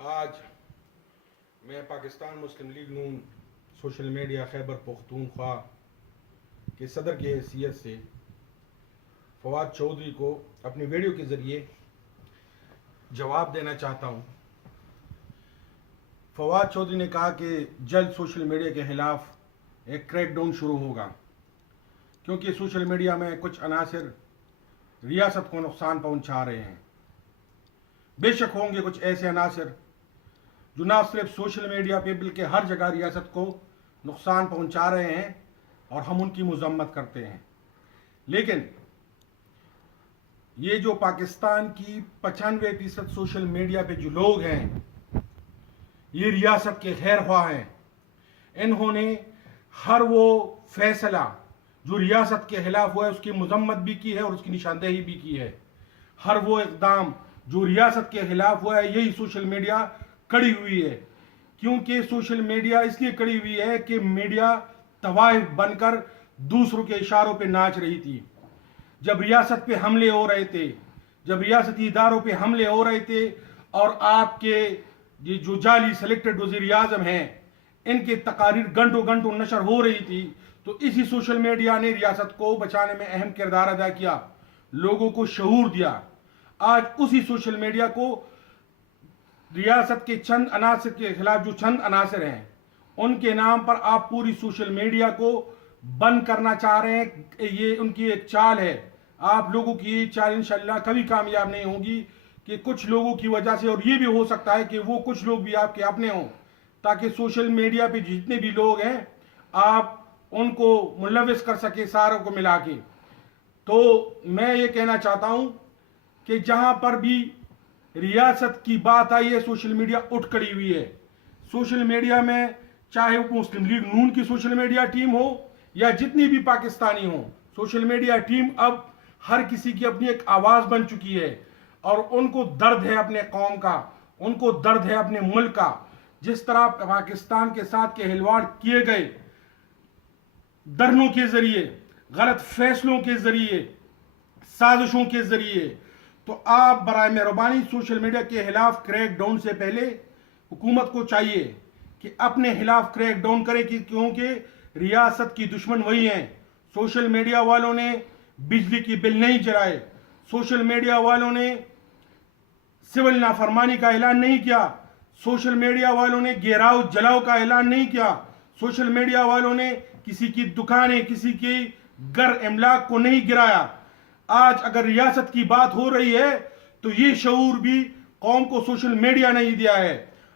آج میں پاکستان مسلم لیگ نون social media Khyber Pakhtunkhwa کے صدر کی حیثیت سے فواد چودھری کو اپنی ویڈیو کے ذریعے جواب دینا چاہتا ہوں۔ فواد چودھری نے کہا کہ جلد سوشل میڈیا کے خلاف ایک کریک ڈاؤن شروع ہوگا، کیونکہ سوشل میڈیا میں کچھ عناصر ریاست کو نقصان پہنچا رہے ہیں۔ بے شک ہوں گے کچھ ایسے عناصر جو نہ صرف سوشل میڈیا پہ بلکہ ہر جگہ ریاست کو نقصان پہنچا رہے ہیں اور ہم ان کی مذمت کرتے ہیں، لیکن یہ جو پاکستان کی 95% سوشل میڈیا پہ جو لوگ ہیں یہ ریاست کے خیر خواہ ہیں۔ انہوں نے ہر وہ فیصلہ جو ریاست کے خلاف ہوا ہے اس کی مذمت بھی کی ہے اور اس کی نشاندہی بھی کی ہے۔ ہر وہ اقدام جو ریاست کے خلاف ہوا ہے یہی سوشل میڈیا کڑی ہوئی ہے، کیونکہ سوشل میڈیا اس لیے کڑی ہوئی ہے کہ میڈیا طوائف بن کر دوسروں کے اشاروں پہ ناچ رہی تھی۔ جب ریاست پہ حملے ہو رہے تھے، جب ریاستی اداروں پہ حملے ہو رہے تھے اور آپ کے جو جعلی سلیکٹڈ وزیر اعظم ہیں ان کے تقاریر گھنٹوں گھنٹوں نشر ہو رہی تھی، تو اسی سوشل میڈیا نے ریاست کو بچانے میں اہم کردار ادا کیا، لوگوں کو شعور دیا۔ آج اسی سوشل میڈیا کو ریاست کے چند عناصر کے خلاف جو چند عناصر ہیں ان کے نام پر آپ پوری سوشل میڈیا کو بند کرنا چاہ رہے ہیں۔ یہ ان کی ایک چال ہے۔ آپ لوگوں کی یہ چال انشاءاللہ کبھی کامیاب نہیں ہوگی کہ کچھ لوگوں کی وجہ سے، اور یہ بھی ہو سکتا ہے کہ وہ کچھ لوگ بھی آپ کے اپنے ہوں، تاکہ سوشل میڈیا پہ جتنے بھی لوگ ہیں آپ ان کو ملوث کر سکے ساروں کو ملا کے۔ تو میں یہ کہنا چاہتا ہوں کہ جہاں پر بھی ریاست کی بات آئی ہے سوشل میڈیا اٹھ کھڑی ہوئی ہے۔ سوشل میڈیا میں چاہے وہ مسلم لیگ نون کی سوشل میڈیا ٹیم ہو یا جتنی بھی پاکستانی ہوں، سوشل میڈیا ٹیم اب ہر کسی کی اپنی ایک آواز بن چکی ہے، اور ان کو درد ہے اپنے قوم کا، ان کو درد ہے اپنے ملک کا۔ جس طرح پاکستان کے ساتھ کے کھلواڑ کیے گئے دھرنوں کے ذریعے، غلط فیصلوں کے ذریعے، سازشوں کے ذریعے، تو آپ برائے مہربانی سوشل میڈیا کے خلاف کریک ڈاؤن سے پہلے حکومت کو چاہیے کہ اپنے خلاف کریک ڈاؤن کرے، کیونکہ ریاست کی دشمن وہی ہیں۔ سوشل میڈیا والوں نے بجلی کی بل نہیں جلائے، سوشل میڈیا والوں نے سول نافرمانی کا اعلان نہیں کیا، سوشل میڈیا والوں نے گھیراؤ جلاؤ کا اعلان نہیں کیا، سوشل میڈیا والوں نے کسی کی دکانیں، کسی کی گھر املاک کو نہیں گرایا۔ آج اگر ریاست کی بات ہو رہی ہے تو یہ شعور بھی قوم کو سوشل میڈیا نہیں دیا ہے۔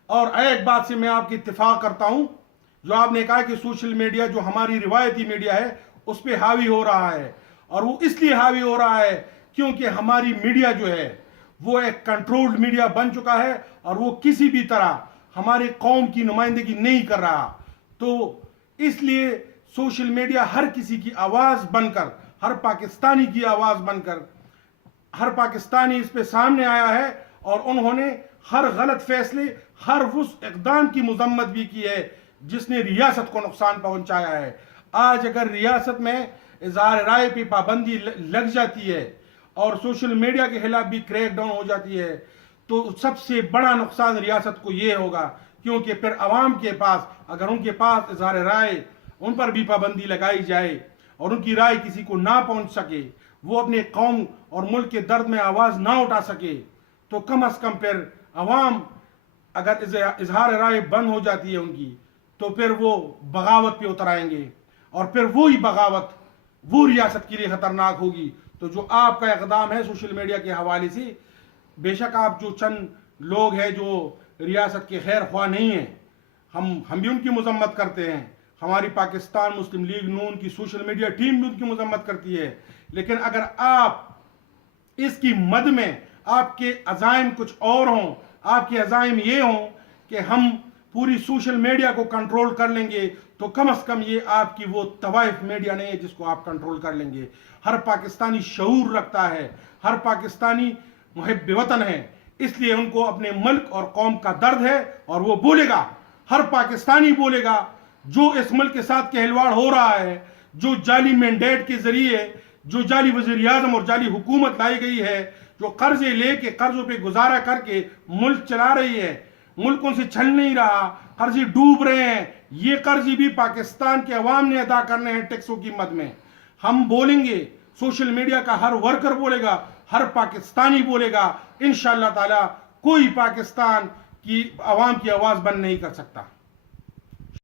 اور ایک بات سے میں آپ کی اتفاق کرتا ہوں، جو آپ نے کہا کہ سوشل میڈیا جو ہماری روایتی میڈیا ہے اس پہ حاوی ہو رہا ہے، اور وہ اس لیے حاوی ہو رہا ہے کیونکہ ہماری میڈیا جو ہے وہ ایک کنٹرولڈ میڈیا بن چکا ہے، اور وہ کسی بھی طرح ہمارے قوم کی نمائندگی نہیں کر رہا۔ تو اس لیے سوشل میڈیا ہر کسی کی آواز بن کر، ہر پاکستانی کی آواز بن کر، ہر پاکستانی اس پہ سامنے آیا ہے، اور انہوں نے ہر غلط فیصلے، ہر اس اقدام کی مذمت بھی کی ہے جس نے ریاست کو نقصان پہنچایا ہے۔ آج اگر ریاست میں اظہار رائے پہ پابندی لگ جاتی ہے اور سوشل میڈیا کے خلاف بھی کریک ڈاؤن ہو جاتی ہے تو سب سے بڑا نقصان ریاست کو یہ ہوگا، کیونکہ پھر عوام کے پاس، اگر ان کے پاس اظہار رائے ان پر بھی پابندی لگائی جائے اور ان کی رائے کسی کو نہ پہنچ سکے، وہ اپنے قوم اور ملک کے درد میں آواز نہ اٹھا سکے، تو کم از کم پھر عوام اگر اظہار رائے بند ہو جاتی ہے ان کی، تو پھر وہ بغاوت پہ اتر آئیں گے، اور پھر وہی بغاوت وہ ریاست کے لیے خطرناک ہوگی۔ تو جو آپ کا اقدام ہے سوشل میڈیا کے حوالے سے، بے شک آپ جو چند لوگ ہیں جو ریاست کے خیر خواہ نہیں ہیں، ہم بھی ان کی مذمت کرتے ہیں، ہماری پاکستان مسلم لیگ نون کی سوشل میڈیا ٹیم بھی ان کی مذمت کرتی ہے، لیکن اگر آپ اس کی مد میں آپ کے عزائم کچھ اور ہوں، آپ کے عزائم یہ ہوں کہ ہم پوری سوشل میڈیا کو کنٹرول کر لیں گے، تو کم از کم یہ آپ کی وہ طوائف میڈیا نہیں ہے جس کو آپ کنٹرول کر لیں گے۔ ہر پاکستانی شعور رکھتا ہے، ہر پاکستانی محب وطن ہے، اس لیے ان کو اپنے ملک اور قوم کا درد ہے، اور وہ بولے گا، ہر پاکستانی بولے گا جو اس ملک کے ساتھ کھلواڑ ہو رہا ہے، جو جعلی مینڈیٹ کے ذریعے جو جعلی وزیر اعظم اور جعلی حکومت لائی گئی ہے، جو قرضے لے کے قرضوں پہ گزارا کر کے ملک چلا رہی ہے، ملک ان سے چھل نہیں رہا, قرضی ڈوب رہے ہیں, یہ قرضی بھی پاکستان کے عوام نے ادا کرنے ہیں ٹیکسوں کی مد میں. ہم بولیں گے, سوشل میڈیا کا ہر ورکر بولے گا, ہر پاکستانی بولے گا, انشاءاللہ تعالی کوئی پاکستان کی عوام کی آواز بند نہیں کر سکتا.